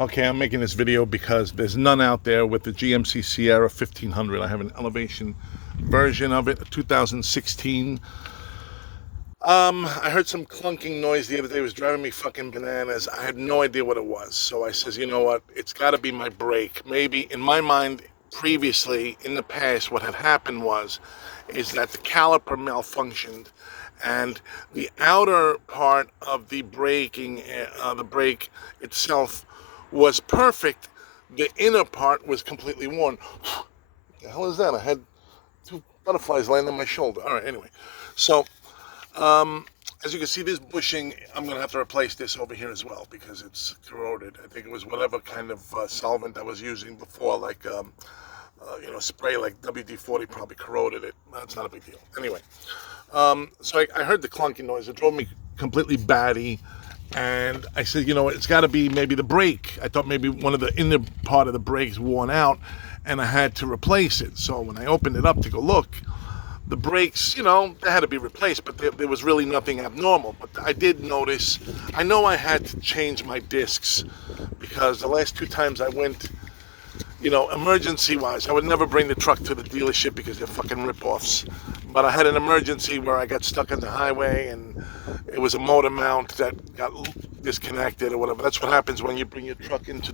Okay, I'm making this video because there's none out there with the GMC Sierra 1500. I have an elevation version of it, a 2016. I heard some clunking noise the other day. It was driving me fucking bananas. I had no idea what it was. So I says, you know what? It's got to be my brake. Maybe in my mind, previously, in the past, what had happened is that the caliper malfunctioned and the outer part of the the brake itself was perfect. The inner part was completely worn. What the hell is that? I had two butterflies landing on my shoulder. All right, anyway. So, as you can see, this bushing, I'm going to have to replace this over here as well because it's corroded. I think it was whatever kind of solvent I was using before, like, spray like WD-40 probably corroded it. That's not a big deal. Anyway, so I heard the clunking noise. It drove me completely batty. And I said, you know, it's got to be maybe the brake. I thought maybe one of the inner part of the brake's worn out, and I had to replace it. So when I opened it up to go look, the brakes, you know, they had to be replaced, but there was really nothing abnormal. But I did notice, I know I had to change my discs because the last two times I went, you know, emergency-wise, I would never bring the truck to the dealership because they're fucking rip-offs. But I had an emergency where I got stuck on the highway and it was a motor mount that got disconnected or whatever. That's what happens when you bring your truck into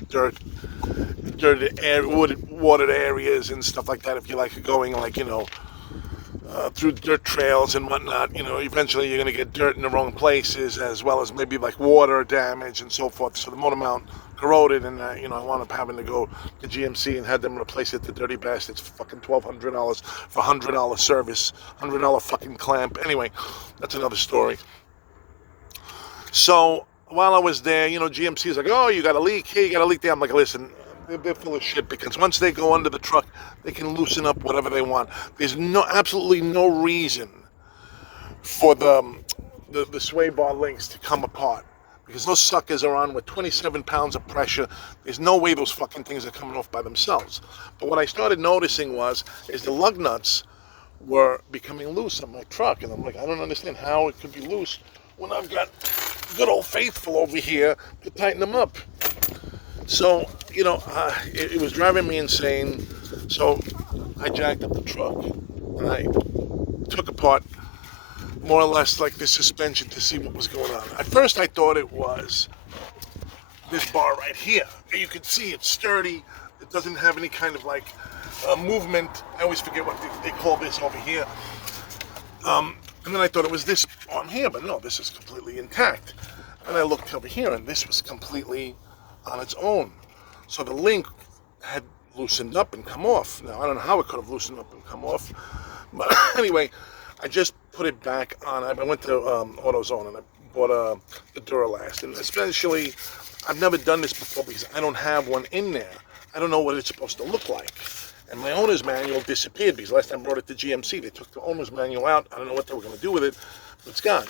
watered areas and stuff like that. If you like going, like, you know, through dirt trails and whatnot, you know, eventually you're going to get dirt in the wrong places, as well as maybe like water damage and so forth. So the motor mount corroded, and you know, I wound up having to go to GMC and had them replace it. The dirty bastards, fucking $1,200 for $100 service, $100 fucking clamp. Anyway, that's another story. So while I was there, you know, GMC is like, oh, you got a leak here, you got a leak there. I'm like, listen, they're full of shit because once they go under the truck, they can loosen up whatever they want. There's absolutely no reason for the sway bar links to come apart because those suckers are on with 27 pounds of pressure. There's no way those fucking things are coming off by themselves. But what I started noticing is the lug nuts were becoming loose on my truck, and I'm like, I don't understand how it could be loose when I've got good old Faithful over here to tighten them up. So, you know, it was driving me insane. So I jacked up the truck and I took apart more or less like the suspension to see what was going on. At first I thought it was this bar right here. You can see it's sturdy. It doesn't have any kind of like movement. I always forget what they call this over here. And then I thought it was this arm here, but no, this is completely intact. And I looked over here and this was completely on its own. So the link had loosened up and come off. Now, I don't know how it could have loosened up and come off. But anyway, I just put it back on. I went to AutoZone and I bought the Duralast. And especially, I've never done this before because I don't have one in there. I don't know what it's supposed to look like. And my owner's manual disappeared because last time I brought it to GMC, they took the owner's manual out. I don't know what they were going to do with it, but it's gone.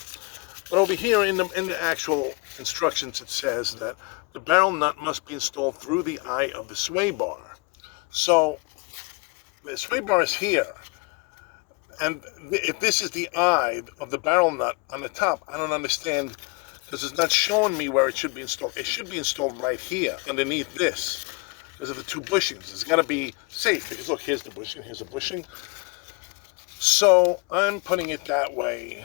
But over here in the actual instructions, it says that the barrel nut must be installed through the eye of the sway bar. So the sway bar is here. And if this is the eye of the barrel nut on the top, I don't understand because it's not showing me where it should be installed. It should be installed right here underneath this because of the two bushings. It's got to be safe because look, here's the bushing, here's a bushing. So I'm putting it that way.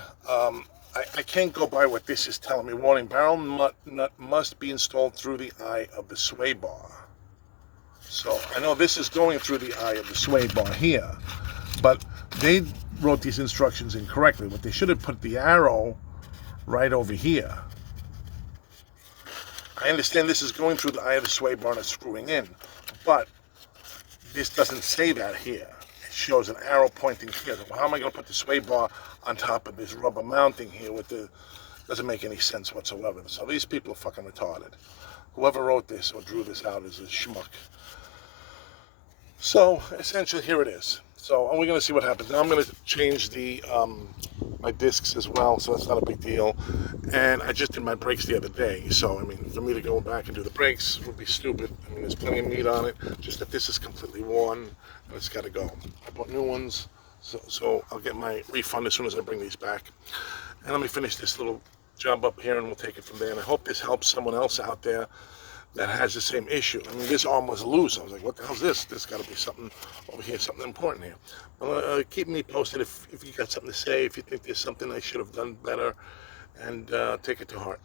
I can't go by what this is telling me. Warning, barrel nut must be installed through the eye of the sway bar. So I know this is going through the eye of the sway bar here, but they wrote these instructions incorrectly. What they should have put the arrow right over here. I understand this is going through the eye of the sway bar and it's screwing in, but this doesn't say that here. It shows an arrow pointing here. So how am I going to put the sway bar on top of this rubber mounting here with the... Doesn't make any sense whatsoever. So these people are fucking retarded. Whoever wrote this or drew this out is a schmuck. So essentially here it is. So we're going to see what happens. Now I'm going to change the my discs as well, so that's not a big deal. And I just did my brakes the other day, so I mean, for me to go back and do the brakes would be stupid. I mean, there's plenty of meat on it. Just that this is completely worn, and it's got to go. I bought new ones, so I'll get my refund as soon as I bring these back. And let me finish this little job up here, and we'll take it from there. And I hope this helps someone else out there that has the same issue. I mean, this arm was loose. I was like, what the hell's this? There's got to be something over here, something important here. Well, keep me posted if you got something to say, if you think there's something I should have done better, and take it to heart.